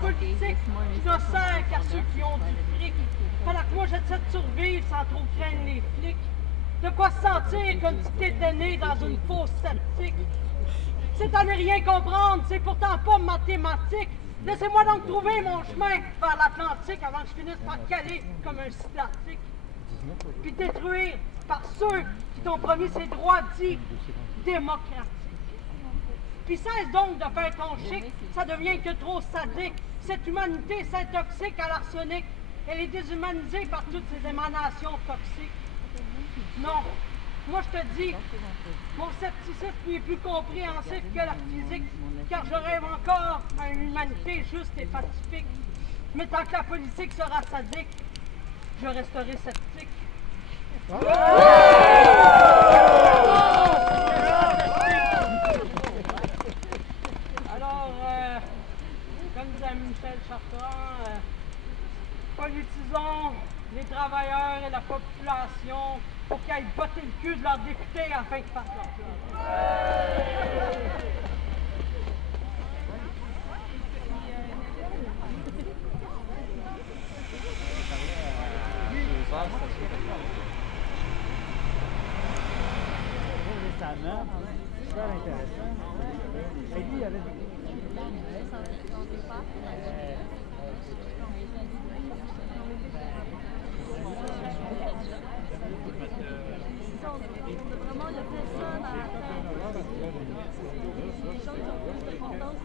politique ne sert qu'à ceux qui ont du fric. Pendant que moi j'essaie de survivre sans trop craindre les flics. De quoi se sentir comme si t'étais né dans une fosse sceptique. C'est à ne rien comprendre, c'est pourtant pas mathématique. Laissez-moi donc trouver mon chemin vers l'Atlantique avant que je finisse par caler comme un cyclatique. Puis détruire par ceux qui t'ont promis ces droits dits démocratiques. Puis cesse donc de faire ton chic, ça devient que trop sadique. Cette humanité s'intoxique à l'arsenic. Elle est déshumanisée par toutes ces émanations toxiques. Non, moi je te dis, mon scepticisme n'est plus compréhensif que la physique, car je rêve encore à une humanité juste et pacifique. Mais tant que la politique sera sadique, je resterai sceptique. Alors, comme disait Michel Chartrand, politisons les travailleurs et la population pour qu'ils aillent botter le cul de leurs députés afin qu'ils fassent leur job. Récemment, super intéressant. Et lui, il avait vraiment, il a fait ça dans la tête. Les gens qui ont plus de confiance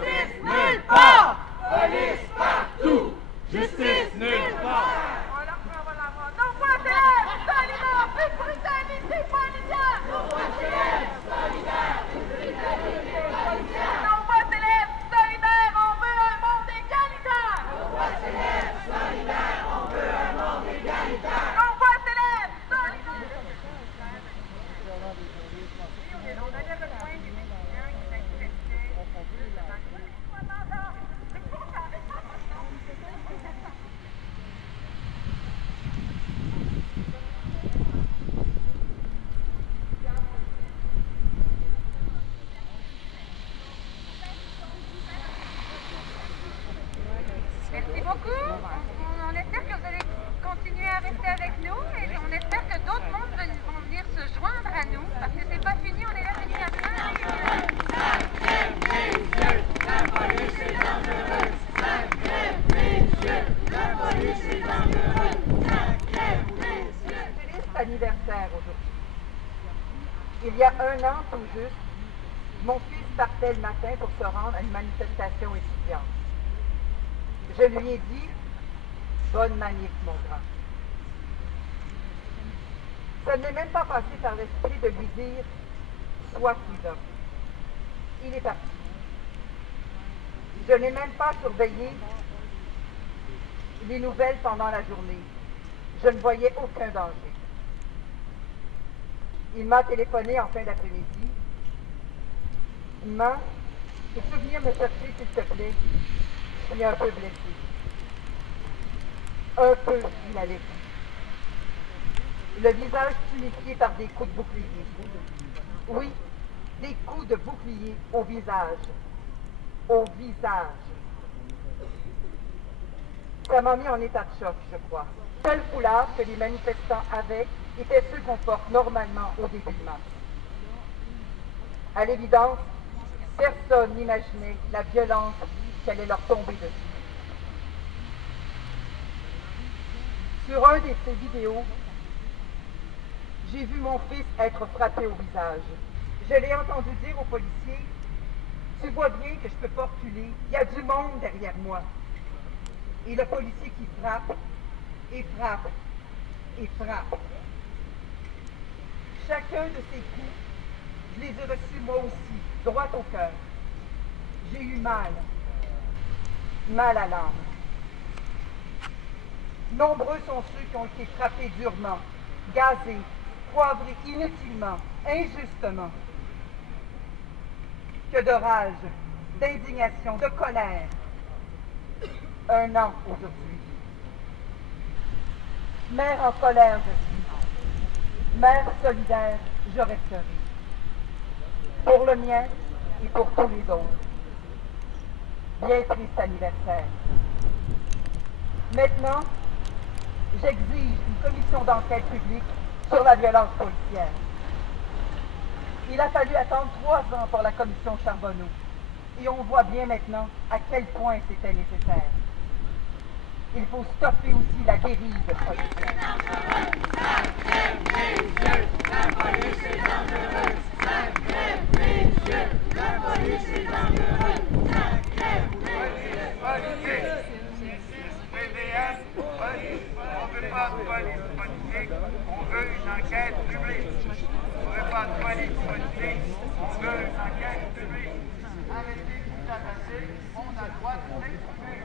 Justice nulle part! Police partout! Justice nulle part! Non pas d'élèves solidaires, plus de brutalité policière! Non pas d'élèves solidaires, plus de brutalité policière! Non pas d'élèves solidaires, on veut un monde égalitaire! Non pas d'élèves solidaires, on veut un monde égalitaire! Non pas d'élèves solidaires! On allait besoin des étudiants qui s'inquiétaient. Merci beaucoup. On espère que vous allez continuer à rester avec nous et on espère que d'autres mondes vont venir se joindre à nous parce que c'est pas fini, on est là jusqu'à la fin. La police est dangereuse. La police est dangereuse. Triste anniversaire aujourd'hui. Il y a un an tout juste, mon fils partait le matin pour se rendre à une manifestation étudiante. Je lui ai dit, bonne manif, mon grand. Ça ne m'est même pas passé par l'esprit de lui dire, sois prudent. Il est parti. Je n'ai même pas surveillé les nouvelles pendant la journée. Je ne voyais aucun danger. Il m'a téléphoné en fin d'après-midi. Maman, peux-tu venir me chercher, s'il te plaît? Il est un peu blessé. Un peu, il allait. Le visage tuméfié par des coups de bouclier. Oui, des coups de bouclier au visage. Au visage. Ça m'a mis en état de choc, je crois. Le seul foulard que les manifestants avaient étaient ceux qu'on porte normalement au début de mars. À l'évidence, personne n'imaginait la violence qui allait leur tomber dessus. Sur un de ces vidéos, j'ai vu mon fils être frappé au visage. Je l'ai entendu dire au policier, « Tu vois bien que je ne peux pas reculer, il y a du monde derrière moi. » Et le policier qui frappe, et frappe, et frappe. Chacun de ces coups, je les ai reçus moi aussi, droit au cœur. J'ai eu mal à l'âme. Nombreux sont ceux qui ont été frappés durement, gazés, poivrés inutilement, injustement. Que de rage, d'indignation, de colère. Un an aujourd'hui. Mère en colère, je suis. Mère solidaire, je resterai. Pour le mien, et pour tous les autres. Bien triste anniversaire. Maintenant, j'exige une commission d'enquête publique sur la violence policière. Il a fallu attendre 3 ans pour la commission Charbonneau. Et on voit bien maintenant à quel point c'était nécessaire. Il faut stopper aussi la dérive policière. On ne veut pas de police politique, on veut une enquête publique. On ne veut pas de police politique, on veut une enquête publique. Arrêtez de vous tabasser, on a le droit de s'exprimer.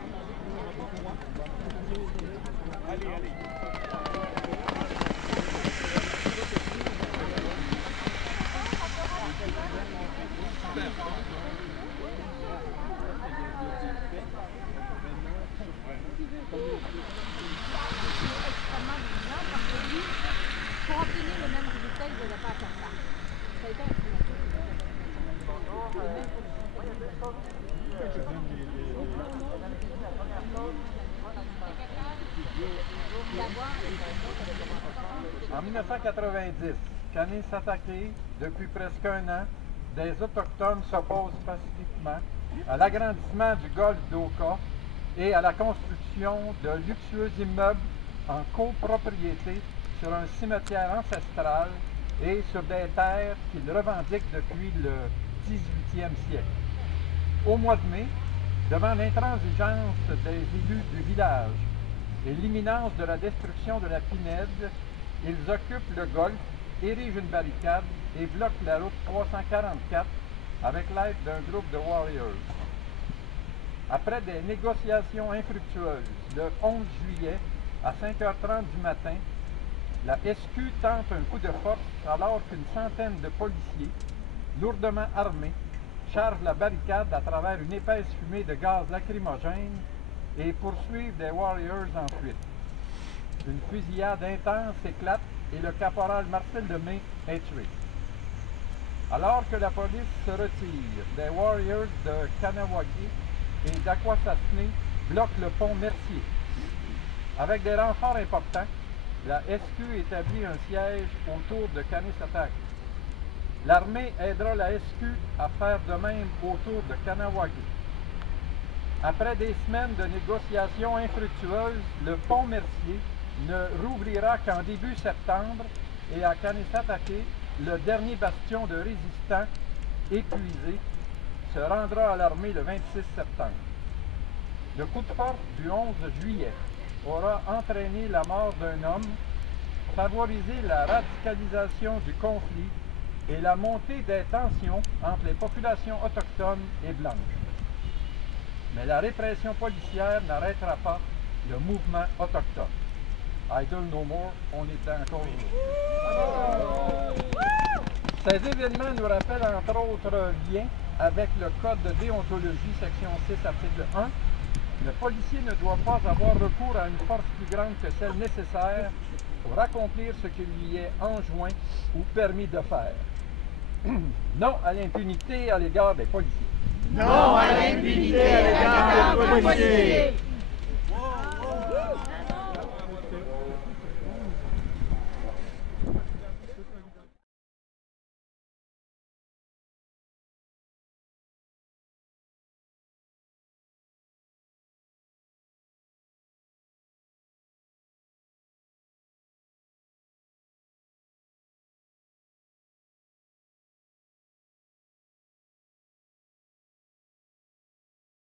Allez. Extrêmement vigilant parce que lui, pour obtenir le même résultat, il ne devait pas faire ça. Ça a été un En 1990, Kanesatake, depuis presque un an, des Autochtones s'opposent pacifiquement à l'agrandissement du golfe d'Oka et à la construction de luxueux immeubles en copropriété sur un cimetière ancestral et sur des terres qu'ils revendiquent depuis le 18e siècle. Au mois de mai, devant l'intransigeance des élus du village et l'imminence de la destruction de la Pinède, ils occupent le golfe, érigent une barricade et bloquent la route 344 avec l'aide d'un groupe de warriors. Après des négociations infructueuses, le 11 juillet, à 5h30 du matin, la SQ tente un coup de force alors qu'une centaine de policiers, lourdement armés, chargent la barricade à travers une épaisse fumée de gaz lacrymogène et poursuivent des warriors en fuite. Une fusillade intense éclate et le caporal Marcel Lemay est tué. Alors que la police se retire, des warriors de Kanawagi et d'Akwesasne bloquent le pont Mercier. Avec des renforts importants, la SQ établit un siège autour de Kanesatake. L'armée aidera la SQ à faire de même autour de Kanawagi. Après des semaines de négociations infructueuses, le pont Mercier ne rouvrira qu'en début septembre et à Kanesatake, le dernier bastion de résistants épuisé se rendra à l'armée le 26 septembre. Le coup de force du 11 juillet aura entraîné la mort d'un homme, favorisé la radicalisation du conflit et la montée des tensions entre les populations autochtones et blanches. Mais la répression policière n'arrêtera pas le mouvement autochtone. Idle No More, on est encore heureux. Ces événements nous rappellent entre autres liens avec le Code de déontologie, section 6, article 1. Le policier ne doit pas avoir recours à une force plus grande que celle nécessaire pour accomplir ce qui lui est enjoint ou permis de faire. Non à l'impunité à l'égard des policiers. Non à l'impunité à l'égard des policiers.